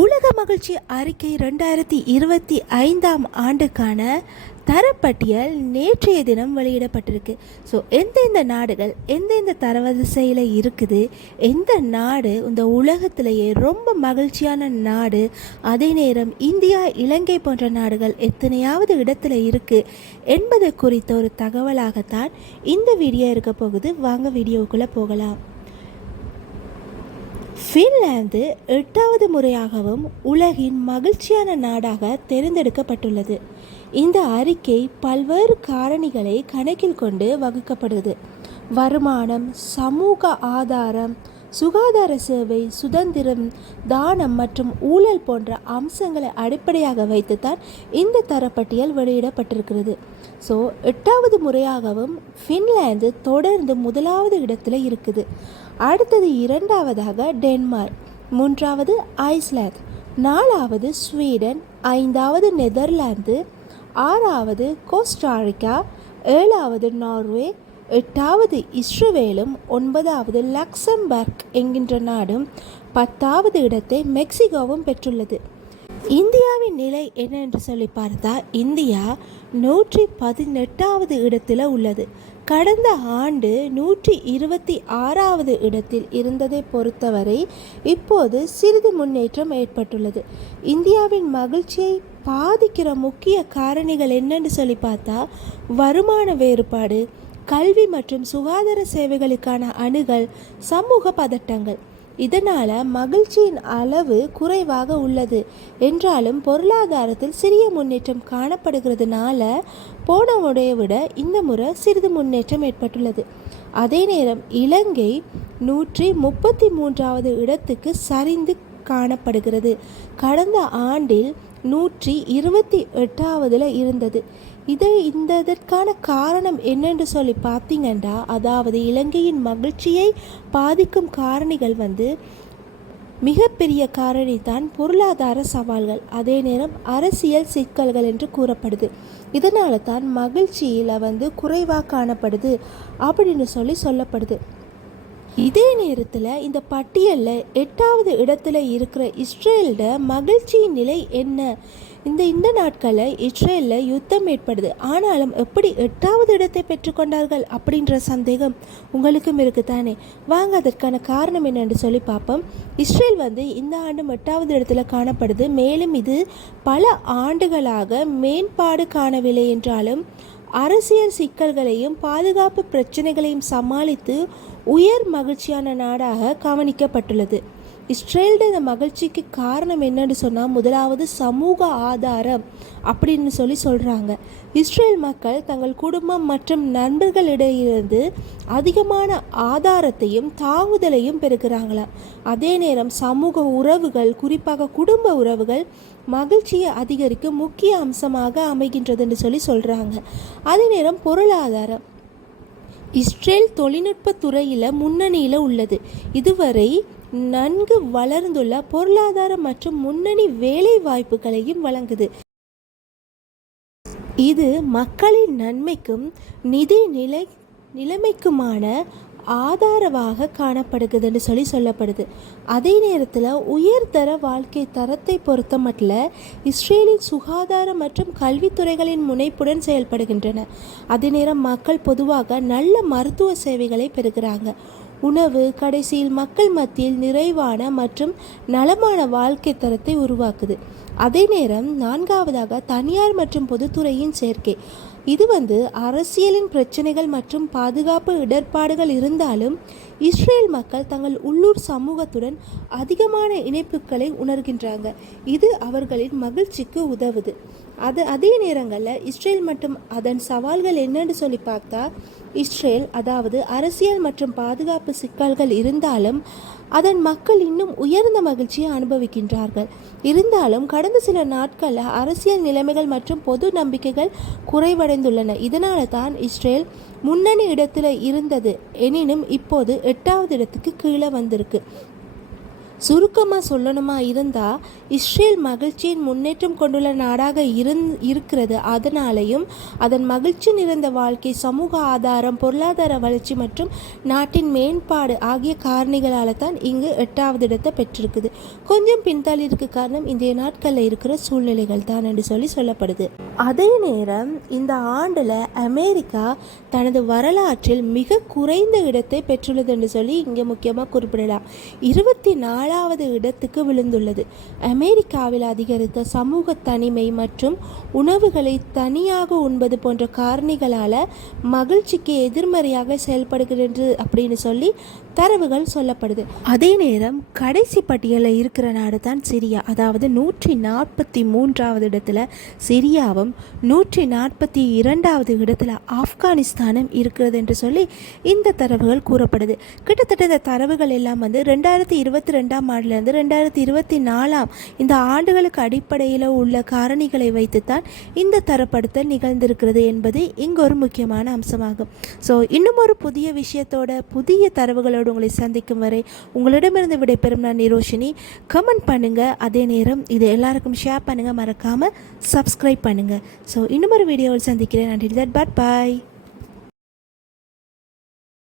உலக மகிழ்ச்சி அறிக்கை ரெண்டாயிரத்தி இருபத்தி ஐந்தாம் ஆண்டுக்கான தரப்பட்டியல் நேற்றைய தினம் வெளியிடப்பட்டிருக்கு. ஸோ எந்தெந்த நாடுகள் எந்தெந்த தரவரிசையில் இருக்குது எந்த நாடு இந்த உலகத்திலேயே ரொம்ப மகிழ்ச்சியான நாடு அதே நேரம் இந்தியா இலங்கை போன்ற நாடுகள் எத்தனையாவது இடத்துல இருக்குது என்பது குறித்த ஒரு தகவலாகத்தான் இந்த வீடியோ இருக்க போகுது. வாங்க வீடியோவுக்குள்ளே போகலாம். ஃபின்லாந்து எட்டாவது முறையாகவும் உலகின் மகிழ்ச்சியான நாடாக தேர்ந்தெடுக்கப்பட்டுள்ளது. இந்த அறிக்கை பல்வேறு காரணிகளை கணக்கில் கொண்டு வகுக்கப்படுது. வருமானம் சமூக ஆதாரம் சுகாதார சேவை சுதந்திரம் தானம் மற்றும் ஊழல் போன்ற அம்சங்களை அடிப்படையாக வைத்துத்தான் இந்த தரப்பட்டியல் வெளியிடப்பட்டிருக்கிறது. ஸோ எட்டாவது முறையாகவும் ஃபின்லாந்து தொடர்ந்து முதலாவது இடத்துல இருக்குது. அடுத்தது இரண்டாவதாக டென்மார்க் மூன்றாவது ஐஸ்லாந்து நாலாவது ஸ்வீடன் ஐந்தாவது நெதர்லாந்து ஆறாவது கோஸ்டாரிக்கா ஏழாவது நார்வே எட்டாவது இஸ்ரவேலும் ஒன்பதாவது லக்சம்பர்க் என்கின்ற நாடும் பத்தாவது இடத்தை மெக்சிகோவும் பெற்றுள்ளது. இந்தியாவின் நிலை என்ன என்று சொல்லி பார்த்தா இந்தியா நூற்றி பதினெட்டாவது இடத்தில் உள்ளது. கடந்த ஆண்டு நூற்றி இருபத்தி ஆறாவது இடத்தில் இருந்ததை பொறுத்தவரை இப்போது சிறிது முன்னேற்றம் ஏற்பட்டுள்ளது. இந்தியாவின் மகிழ்ச்சியை பாதிக்கிற முக்கிய காரணிகள் என்னென்னு சொல்லி பார்த்தா வருமான வேறுபாடு கல்வி மற்றும் சுகாதார சேவைகளுக்கான அணுகல் சமூக பதட்டங்கள். இதனால் மகிழ்ச்சியின் அளவு குறைவாக உள்ளது. என்றாலும் பொருளாதாரத்தில் சிறிய முன்னேற்றம் காணப்படுகிறதுனால போன முறையை விட இந்த முறை சிறிது முன்னேற்றம் ஏற்பட்டுள்ளது. அதே நேரம் இலங்கை நூற்றி முப்பத்தி மூன்றாவது இடத்துக்கு சரிந்து காணப்படுகிறது. கடந்த ஆண்டில் நூற்றி இருபத்தி எட்டாவதில் இருந்தது. இது இந்த இதற்கான காரணம் என்னென்று சொல்லி பார்த்தீங்கன்னா அதாவது இலங்கையின் மகிழ்ச்சியை பாதிக்கும் காரணிகள் வந்து மிகப்பெரிய காரணி தான் பொருளாதார சவால்கள். அதே நேரம் அரசியல் சிக்கல்கள் என்று கூறப்படுது. இதனால தான் மகிழ்ச்சியில் வந்து குறைவாக காணப்படுது அப்படின்னு சொல்லி சொல்லப்படுது. இதே நேரத்தில் இந்த பட்டியலில் எட்டாவது இடத்துல இருக்கிற இஸ்ரேலோட மகிழ்ச்சியின் நிலை என்ன? இந்த இந்த நாட்களில் இஸ்ரேலில் யுத்தம் ஏற்படுது. ஆனாலும் எப்படி எட்டாவது இடத்தை பெற்றுக்கொண்டார்கள் அப்படின்ற சந்தேகம் உங்களுக்கும் இருக்குது தானே வாங்க அதற்கான காரணம் என்னென்று சொல்லி பார்ப்போம். இஸ்ரேல் வந்து இந்த ஆண்டும் எட்டாவது இடத்துல காணப்படுது. மேலும் இது பல ஆண்டுகளாக மேம்பாடு காணவில்லை என்றாலும் அரசியல் சிக்கல்களையும் பாதுகாப்பு பிரச்சனைகளையும் சமாளித்து உயர் மகிழ்ச்சியான நாடாக கவனிக்கப்பட்டுள்ளது. இஸ்ரேலோட இந்த மகிழ்ச்சிக்கு காரணம் என்னன்னு சொன்னால் முதலாவது சமூக ஆதாரம் அப்படின்னு சொல்லி சொல்கிறாங்க இஸ்ரேல் மக்கள் தங்கள் குடும்பம் மற்றும் நண்பர்களிடையிலிருந்து அதிகமான ஆதாரத்தையும் தாங்குதலையும் பெறுகிறாங்களாம். அதே நேரம் சமூக உறவுகள் குறிப்பாக குடும்ப உறவுகள் மகிழ்ச்சியை அதிகரிக்க முக்கிய அம்சமாக அமைகின்றதுன்னு சொல்லி சொல்கிறாங்க அதே நேரம் பொருளாதாரம். இஸ்ரேல் தொழில்நுட்ப துறையில் முன்னணியில் உள்ளது. இதுவரை நன்கு வளர்ந்துள்ள பொருளாதார மற்றும் முன்னணி வேலை வாய்ப்புகளையும் வழங்குது. இது மக்களின் நன்மைக்கும் நிதி நிலை நிலைமைக்குமான ஆதாரமாக காணப்படுகுதுன்னு சொல்லி சொல்லப்படுது. அதே நேரத்தில் உயர்தர வாழ்க்கை தரத்தை பொறுத்தமட்டில் இஸ்ரேலின் சுகாதார மற்றும் கல்வித்துறைகளின் முனைப்புடன் செயல்படுகின்றன. அதே நேரம் மக்கள் பொதுவாக நல்ல மருத்துவ சேவைகளை பெறுகிறாங்க. உணவு கடைசியில் மக்கள் மத்தியில் நிறைவான மற்றும் நலமான வாழ்க்கை தரத்தை உருவாக்குது. அதே நேரம் நான்காவதாக தனியார் மற்றும் பொதுத்துறையின் சேர்க்கை. இது வந்து அரசியலின் பிரச்சனைகள் மற்றும் பாதுகாப்பு இடர்பாடுகள் இருந்தாலும் இஸ்ரேல் மக்கள் தங்கள் உள்ளூர் சமூகத்துடன் அதிகமான இணைப்புகளை உணர்கின்றாங்க. இது அவர்களின் மகிழ்ச்சிக்கு உதவுது. அது அதே நேரங்களில் இஸ்ரேல் மற்றும் அதன் சவால்கள் என்னன்னு சொல்லி பார்த்தா இஸ்ரேல் அதாவது அரசியல் மற்றும் பாதுகாப்பு சிக்கல்கள் இருந்தாலும் அதன் மக்கள் இன்னும் உயர்ந்த மகிழ்ச்சியை அனுபவிக்கின்றார்கள். இருந்தாலும் கடந்த சில நாட்களில் அரசியல் நிலைமைகள் மற்றும் பொது நம்பிக்கைகள் குறைவடைந்துள்ளன. இதனால தான் இஸ்ரேல் முன்னணி இடத்துல இருந்தது. எனினும் இப்போது எட்டாவது இடத்துக்கு கீழே வந்திருக்கு. சுருக்கமாக சொல்லணுமா இருந்தால் இஸ்ரேல் மகிழ்ச்சியின் முன்னேற்றம் கொண்டுள்ள நாடாக இருந் இருக்கிறது. அதனாலையும் அதன் மகிழ்ச்சி நிறைந்த வாழ்க்கை சமூக ஆதாரம் பொருளாதார வளர்ச்சி மற்றும் நாட்டின் மேம்பாடு ஆகிய காரணிகளால் தான் இங்கு எட்டாவது இடத்தை பெற்றிருக்குது. கொஞ்சம் பின்தள்ளி காரணம் இந்திய நாட்களில் இருக்கிற சூழ்நிலைகள் தான் என்று சொல்லி சொல்லப்படுது. அதே நேரம் இந்த ஆண்டில் அமெரிக்கா தனது வரலாற்றில் மிக குறைந்த இடத்தை பெற்றுள்ளது என்று சொல்லி இங்கே முக்கியமாக குறிப்பிடலாம். இருபத்தி நாலு ஏழாவது இடத்துக்கு விழுந்துள்ளது. அமெரிக்காவில் அதிகரித்த சமூக தனிமை மற்றும் உணவுகளை தனியாக உண்பது போன்ற காரணிகளால் மகிழ்ச்சிக்கு எதிர்மறையாக செயல்படுகிறது அப்படின்னு சொல்லி தரவுகள் சொல்லப்படுது. அதே நேரம் கடைசி பட்டியலில் இருக்கிற நாடு தான் சிரியா. அதாவது நூற்றி நாற்பத்தி மூன்றாவது இடத்துல சிரியாவும் நூற்றி நாற்பத்தி இரண்டாவது இடத்துல ஆப்கானிஸ்தானும் இருக்கிறது என்று சொல்லி இந்த தரவுகள் கூறப்படுது. கிட்டத்தட்ட இந்த தரவுகள் எல்லாம் வந்து ரெண்டாயிரத்தி இருபத்தி ரெண்டாம் ஆண்டுலேருந்து ரெண்டாயிரத்தி இருபத்தி நாலாம் இந்த ஆண்டுகளுக்கு அடிப்படையில் உள்ள காரணிகளை வைத்துத்தான் இந்த தரப்படுத்தல் நிகழ்ந்திருக்கிறது என்பது இங்கு ஒரு முக்கியமான அம்சமாகும். ஸோ இன்னும் ஒரு புதிய விஷயத்தோட புதிய தரவுகளோடு உங்களை சந்திக்கும் வரை உங்களிடமிருந்து விடைபெறும் நான் நிரோஷினி. கமெண்ட் பண்ணுங்கள் அதே நேரம் இது எல்லாருக்கும் ஷேர் பண்ணுங்கள் மறக்காமல் சப்ஸ்கிரைப் பண்ணுங்கள் ஸோ இன்னும் ஒரு வீடியோவில் சந்திக்கிறேன். நன்றி தட் பட் பாய்